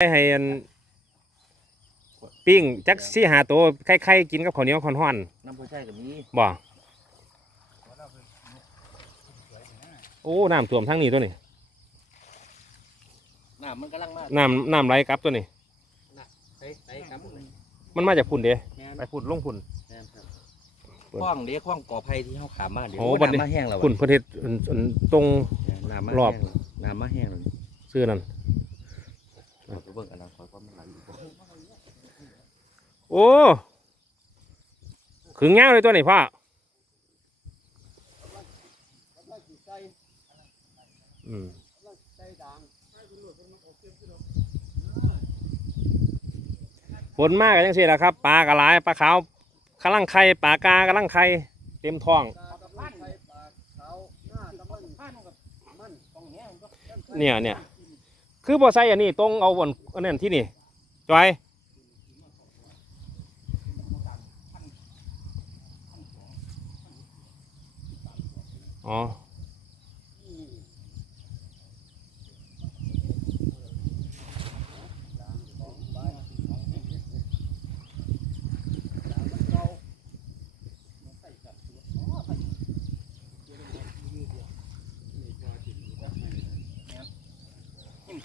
ให้อันปิ้งจักสี่หาตัวไข่ๆกินกับข้าวเหนียวข้าวห้อนน้ำผู้ชายกับนี้บ่โอ้น้ำท่วมทั้งนี้ตัวนี้น้ำมันกำลังมาน้ำน้ำไหลกลับตัวนี้ใส่ใส่ครับมันมาจากพุ่นเด้แม่นไปพุ่นลงพุ่นแม่นครับคว้างเด็กคว้างก่อไผ่ที่เขาขามมาเดี๋ยวโอ้บัดนี้น้ำมาแห้งแล้วพุ่นประเทศอันอันตรงน้ำมารอบแห้งน้ำมาแห้งแล้วนี่ซื้อนั่น เบิ่งอนนั้นคอยความันไหลอยู่บ่โอ้ขึงเงาเลยตัวนี้พ่ออืมฝนมากกันยังสิละครับปลากระหลายปลาขาวกำลังไข่ปลากากำลังไข่เต็มท้องเนี่ยเนี่ย คือบ่ใส่อันนี้ตรงเอาบนอันนั้นที่นี่จอยอ๋อ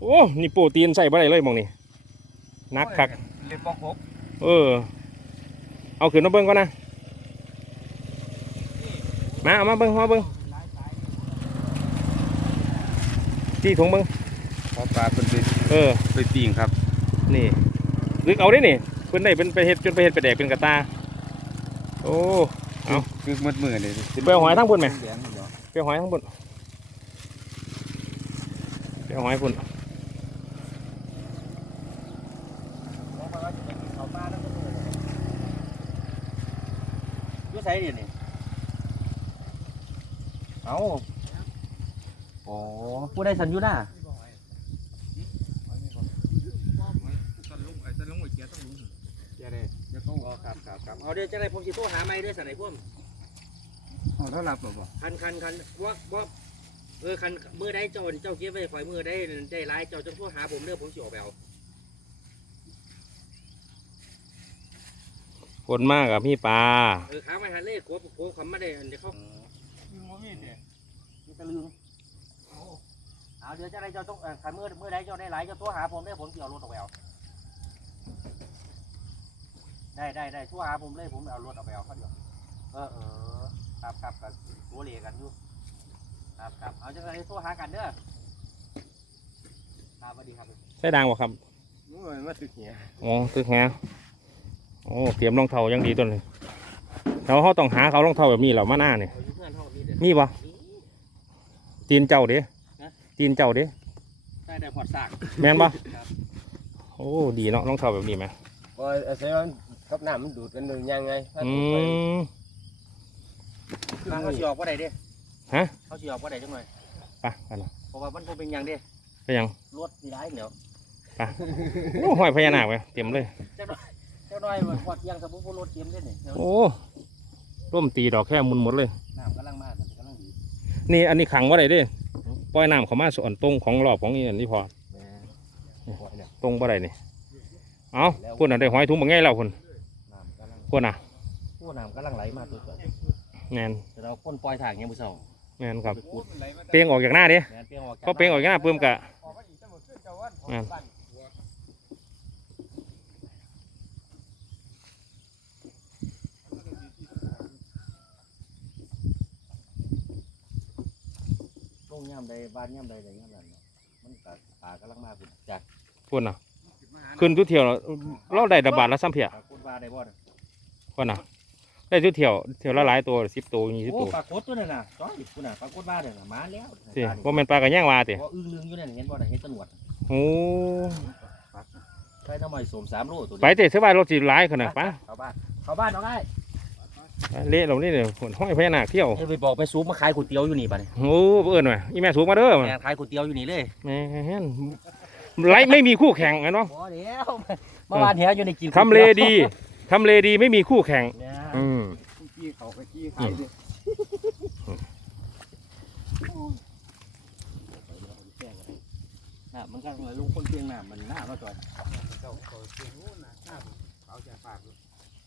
โอ้นี่โป้ตีนใส่บ่ได้เลยหมองนี่นักคักเรียบปอกครบเออ เอาขึ้นมาเบิ้งก่อนนะมาเอามาเบิ้งมาเบิ้งที่ถุงเบิ้งพอปลาเป็นไปเออไปปิ่งครับ นี่ลึกเอาได้นี่เพิ่นได้เป็นไปเฮ็ดจนไปเฮ็ดไปแดกเป็นกระตา โอ้เอ้าคือมืดมืดเลยสิไปเอาหอยทั้งพุ่นไหมแดงๆเดี๋ยวไปเอาหอยทั้งพุ่นไปเอาหอยพุ่น อยุ่ ใส่เดี๋ยวนี้เอาโอ้ผู้ใดสัญญูน่ะครับครับครับเอาเดี๋ยวจะได้ผมสิโทรหาไม่ด้วยสันไหนพวกเอาถ้ารับหรอบ่คันคันคันว่าว่าเออคันมือได้เจ้าเจ้าเก็บไว้ข่อยมือได้ได้ร้ายเจ้าจงโทรหาผมเด้อผมสิออกไปเอา ฝนมากกับพี่ปลาเออขาไม่หันเลขโคบโคบคำไม่ได้เดี๋ยวเขามีตะลึงเอาเดี๋ยวจะได้เจ้าต้องขันมือมือได้เจ้าได้ร้ายเจ้าโทรหาผมเด้ผมสิเอารถออกไปเอาได้ได้ได้โทรหาผมเลยผมเอารถออกไปเอาเขาเดี๋ยวเออเออครับครับกับตัวเหลียกันอยู่ครับครับเอาจังไรโทรหากันเด้อครับสวัสดีครับใช่ดังบ่ครับนู้นมาตึกเหี้ยอ๋อตึกแฮะ โอ้เตรียมรองเท้าอยังดีตัวเลยเราเขาต้องหาเขารองเท้าแบบนี้เหรอมาหน้าเนี่ยเอาอยู่เพื่อนเท่านี้เด้อมีปะตีนเจ้าเด้ฮะตีนเจ้าเด้ได้ได้พอดสากแม่นปะครับโอ้ดีเนาะรองเท้าแบบนี้ไหมบ่อาศัยว่ากับน้ำมันดูดกันหนึ่งยังไงถ้าอืดูดไปมทางเขาสิออกว่าใดเด้ฮะเขาสิออกว่าใดจังหน่อยไปกันนะเพราะว่ามันบ่เป็นหยังเด้ไปยังรถสีร้ายเหนียวโอ้หอยพญานาคไปเต็มเลยเจ้าน้อยเจ้าน้อยมันพอดเที่ยังสมมุติว่ารถเต็มเด้นี่เดี๋ยวโอ้ร่มตีดอกแค่มุนหมดเลย น้ำกำลังมาแต่กำลังดีนี่อันนี้ขังว่าไรเด้ปล่อยน้ำเขามาส่วนตรงของรอบของนี่อันนี้พอตรงว่าไรนี่เอาพูดน่ะได้หอยถุงบางไงแล้วคุณน้ำกำลังพูดน่ะผู้น้ำกำลังไหลมาตัวตัวแมนแต่เราพ่นปล่อยทางยังบ่เศร้าแมนครับไปขุดเปลียงออกจากหน้าเด้แม่นเปลียงออกจากก็เปลียงออกจากหน้าเพิ่มกะแม่นลง ย่ำใดบ้านย่ำใดใดย่ำนั้นเนาะมันก็ปลากำลังมาพุ่นจากพูดน่ะ ขึ้นทุกเที่ยวแล้วเราได้ดบาทละซ้ำเพียปลาโคตรว่าได้บ่น่ะพูดน่ะ ได้ทุกเที่ยวเที่ยวละหลายตัวสิบตัวยี่สิบโอ้ตัวปลาโคตรตัวนั่นน่ะจ้อยพุ่นน่ะปลาโคตรว่าเด้อน่ะมาแล้วสิว่าแม่นปลากระย่างวาติบ่อึ้งลึงอยู่นั่นเห็นบ่น่ะเห็นตำรวจโอ้ไปทำไมสมสามโลตัวไปเตะสบายรถสิหลายขนาดปะเข้าบ้านเข้าบ้านเอาได้ เละเรานี่เนี่ยฝนห้อยพญานาคเที่ยวไปบอกไปซูปมาขายก๋วยเตี๋ยวอยู่นี่บ้านโอ้เอิญว่ะอีแม่สูงมาเด้อแม่ขายก๋วยเตี๋ยวอยู่นี่เลยแม่นไรไม่มีคู่แข่งไงเนาะบ่เดี๋ยวเมื่อวานเฮียอยู่ในกินทำเลดีทำเลดีไม่มีคู่แข่งเนี่ยอืมขี้เขาไปขี้ขายดิน่ะมันก็เหมือนลุงคนเพียงน่ะมันหน้ามาก่อนเจ้าเขาเชียงนู้นนะหน้าเขาจะปาก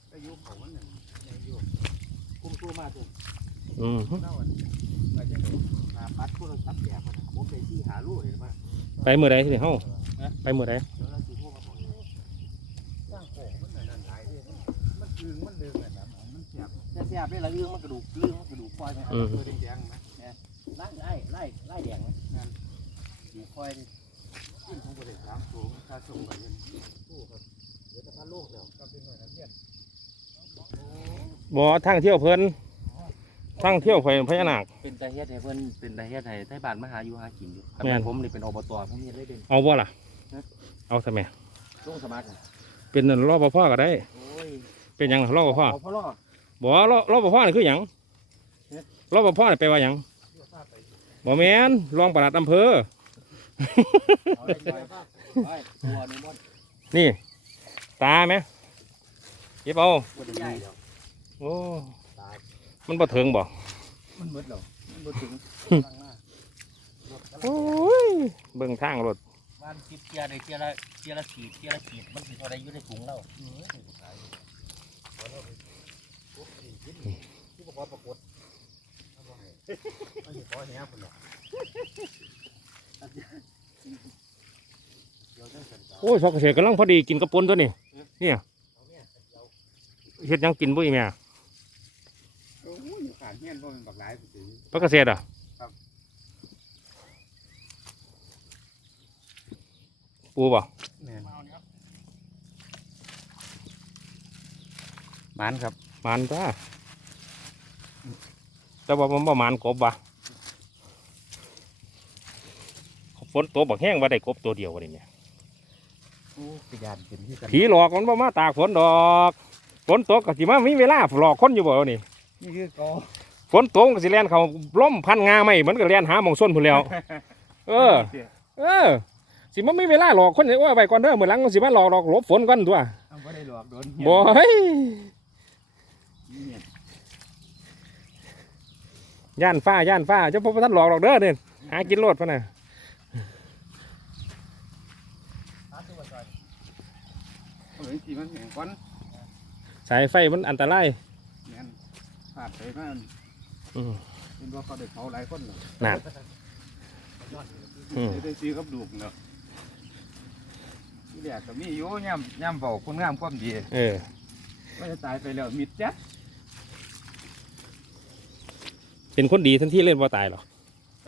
เลยก็ยุเขามันนั่นยังอยู่คุ้มตัวมากตัวอืมเน่าอันก็จะโดนมาปัดโทรศัพท์แจกเขานผมไปที่หาลูกเห็นป่ะไปเมื่อไรที่เฮาไปเมื่อไรเดี๋ยวเราสิโทรมาบอกสร้างโขงมันนั่นหลายดิมันดึงมันดึงอะนะมันเสียบแต่แซ่บได้ละเรื่องมันกระดูกเรื่องมันกระดูกควายไหมอืมตัวแดงๆไล่ไล่ไล่ไล่แดงไหมนั่นดูควายขึ้นของบริษัทสูงค่าส่งไปเงินเดี๋ยวจะพันโลกแล้วก็เป็นหน่วยนักเรียน บ่ทางเที่ยวเพลินทางเที่ยวไฟพญานาค เป็นตาเฮ็ดให้เพิ่นเป็นตาเฮ็ดให้ไทยบ้านมาหาอยู่หากินอยู่แม่น ผมนี่เป็นอบตผมเฮ็ดได้เป็น เอาบ่ล่ะเอาทำไมลงสมัครน่ะเป็นรอบพอก็ได้ โอ้ยเป็นหยังรอบพอเอาพ่อรอ บ่รอบรอบพอนี่คือหยังรอบพอนี่แปลว่าหยังบ่แม่นรองปลัดอำเภอ เอาได้ช่วยไปตัวนี้หมดนี่ ตาไหม เก็บเอา บ่ได้ใหญ่แล้วโอ้ มันบ่ถึงบ่มันหมดแล้วมันบ่ถึงโอ้ยเบิ่งทางรถวันสิบเกียร์ได้เกียร์ละเกียร์ละขีดเกียร์ละขีดมันสิเท่าใดอยู่ในถุงเราที่บอกว่าปรากฏมันสิขอแหพุ่นหรอกโอ้ยพอเกษตรกำลังพอดีกินกระปุนตัวนี้เนี่ย เฮ็ดหยังกินบ่อีแม่โอ้ยอยู่ขาดเงี้ยนเพราะมันบักหลายไปสิพอเกษตรอะครับ ปูบ่แม่นมันครับมันจ้าแต่ว่ามันบ่มันกบว่ะฝนตกบักแห้งว่าได้กบตัวเดียวว่าได้แม่ โอ้กระยานเป็นที่กันผีหลอกมันบ่มาตากฝนดอก ฝนตกก็สิมามีเวลาหลอกคนอยู่บ่นี่นี่คือกอฝนตกก็สิแล่นเขาล้มพันงาไม่มันก็แล่นหาหมองส้นพุ่นแล้ว เออ เออ สิมันมีเวลาหลอกคนเลยว่าไปก่อนเด้อมื้อหลังสิมาหลอกหลอกหลบฝนก่อนตัวเอาบ่ได้หลอกโดนบ่เฮ้ยเนี่ยย่านฟ้าย่านฟ้าเจ้าพ่อท่านหลอกหลอกเด้อเนี่ยหากินโลดพะน่ะเอาเลยสิมันแห่งควัน สายไฟมันอันตรายแม่นขาดไปมันอืม เป็นว่าเขาได้เผาหลายคนเหรอนั่น อืมได้ซื้อกับลูกเนาะที่แรกก็มีอยู่ย่ำย่ำบอกคุณงามความดีเออ ว่าจะตายไปแล้วมิดจัดเป็นคนดีทันที่เล่นว่าตายหรอก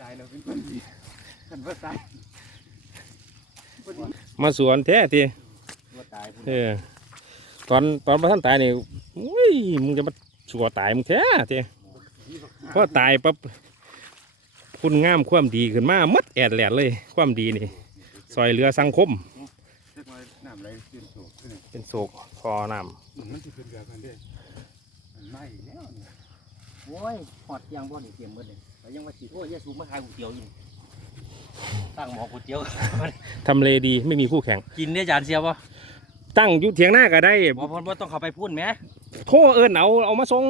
ตายแล้วเป็นคนดีกันว่าตายมาสวนแท้ทีว่าตายพุ่นเออ ตอนตอนพระท่านตายนี่อุ้ยมึงจะมาสัวตายมึงแท้ทีพอตายปั๊บคุณงามความดีขึ้นมาหมัดแอดแหลดเลย ความดีนี่ซอยเหลือสังคมเรียกว่าน้ำไหลเปลี่ยนโศกขึ้นเป็นโศกคอน้มันจะเป็นแบบนั้นเด้มันไหม้แล้วเนี่ยโอ้ยหอดยางบ่นี่เตรียมหมดเลยแต่ยังว่าสิโทษยาสูบมาขายก๋วยเตี๋ยวอยู่ตั้งหมอก๋วยเตี๋ยวำทำเลดีไม่มีคู่แข่งกินได้จานเสียบ่ ตั้งอยู่เถียงหน้าก็ได้บ่บ่บ่ต้องเข้าไปพูดแหมโทรเอิญเอาเอามาส่ง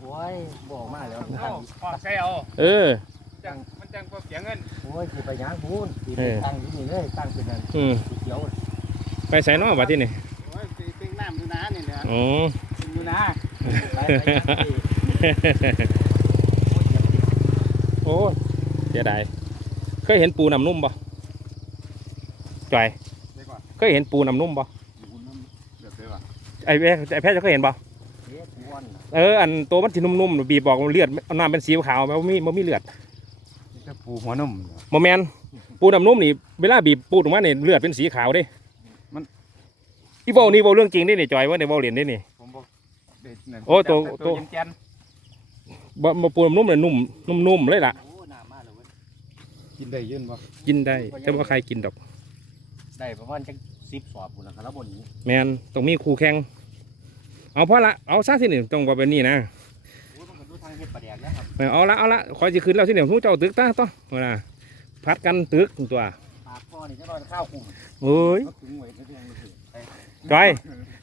โอ้ยบอกมาแล้วเอาพอใช้เอาเออจังมันจังพอเสียเงินโอ้ยสิไปหยังพูนสิเอไปอตั้งอยู่นี่เลยตั้งเป็นนั่นอืมก๋วยเตี๋ยวไปใส่นอกบัดที่นี่โอ้ยไปเป็นน้ำดูน้านี่แหละอ๋อดูน้าไปไปหยังสิโอ้ยเสียดายเคยเห็นปูน้ำนุ่มปะจอยได้ก่อนเค ยเห็นปูน้ำนุ่มปะอยู่น้ำเดือดเลยว่ะไอ้แพทย์ไอ้แพทย์จะเคยเห็นปะเฮ็ดอ้วนเอออันตัวมันสีนุ่มๆบีบบอกเลือดเอาน้ำเป็นสีขาวไหมว่ามีมันมีเลือดนี่จะปูหัวนุ่มโมแมนปูน้ำนุ่มนี่เวลาบีบปูดออกมาเนี่ยเลือดเป็นสีขาวเด้มันอีเบานี่เบาเรื่องจริงนี่นี่จอยว่าในเบาเหรียญนี่นี่ผมบอกเด็ดนั่นโอ้ตัวตัวตัวเย็นบ่บ่ปูน้ำนุ่มเนี่ยนุ่มนุ่มๆเลยล่ะโอ้น้ำมาแล้วเว้ยๆกินได้ยืนบ่กินได้แต่ว่าใครกินดอกได้ประมาณจัก สิบสอบคุณนะครับแล้วบนนี้แมนต้องมีคู่แข่งเอาพอละเอาซะสิหนึ่งต้องว่าเป็นนี่นะโอ้ต้องไปดูทางเฮ็ดปลาแดกนะครับเอาละเอาละคอยจะขึ้นแล้วสิหนึ่งทุกเจ้าตึกตาต้องเวลาพัดกันตึกตัวปากพ่อนี่จะนอนข้าวคุมเฮ้ยก็ถึงไว้ก็ยังไม่ถึงจอย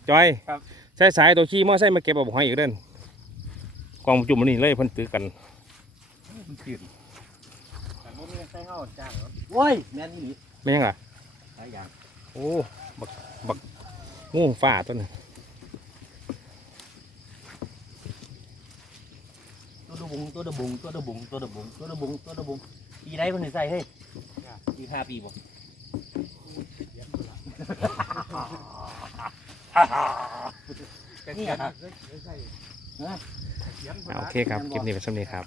จอยครับใช้สายตัวขี้มอไซค์มาเก็บเอาบอกให้อีกเด้นกองจุ่มมันนี่เลยเพิ่นตึกกันมันจืดแต่บ่มีใส่เฮาจ้างครับโอ้ยแม่นนี่ไม่ยังล่ะหลายอย่างโอ้ บักบักงูฟ้าตัวนี้ตัวดะบุงตัวดะบุงตัวดะบุงตัวดะบุงตัวดะบุงตัวดะบุงปีใดเพิ่นสิใส่เฮ้ยปีห้าปีบ่นี่ครับใส่โอเคครับคลิปนี้เป็นสำนี้ครับ